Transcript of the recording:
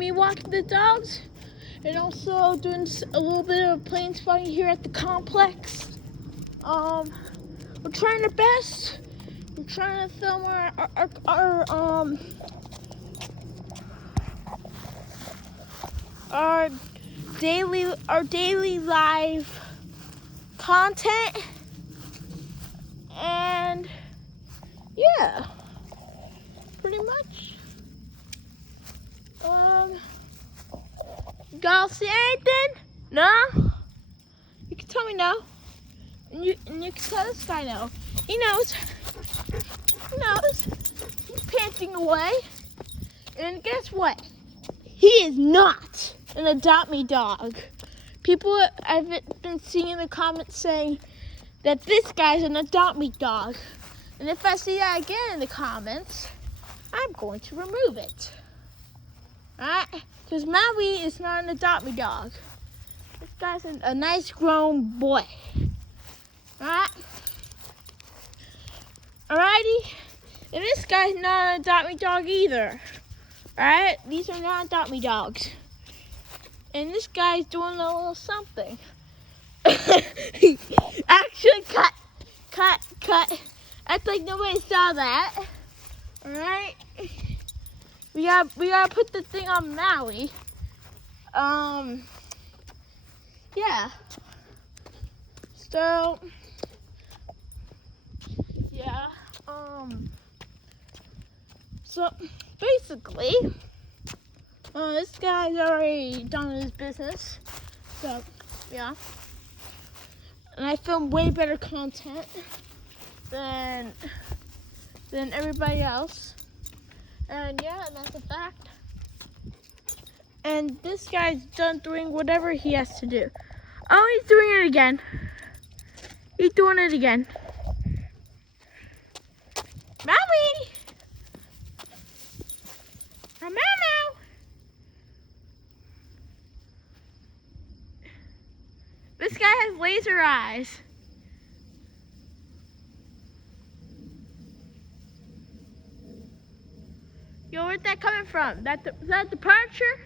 me walking the dogs, and also doing a little bit of plane spotting here at the complex. We're trying our best. We're trying to film our daily live content, and yeah, pretty much. You guys see anything? No? You can tell me no. And you can tell this guy no. He knows. He knows. He's panting away. And guess what? He is not an adopt me dog. People I've been seeing in the comments saying that this guy's an adopt me dog. And if I see that again in the comments, I'm going to remove it. Alright? Because Maui is not an adopt me dog. This guy's a nice grown boy. Alright? Alrighty? And this guy's not an adopt me dog either. Alright? These are not adopt me dogs. And this guy's doing a little something. Actually, cut. Act like nobody saw that. Alright? We gotta put the thing on Maui. Yeah. So, yeah. So basically, this guy's already done his business. So, yeah. And I film way better content than everybody else. And yeah, that's a fact. And this guy's done doing whatever he has to do. Oh, he's doing it again. He's doing it again. Maui! Mama! This guy has laser eyes. Yo, where's that coming from? Is that departure?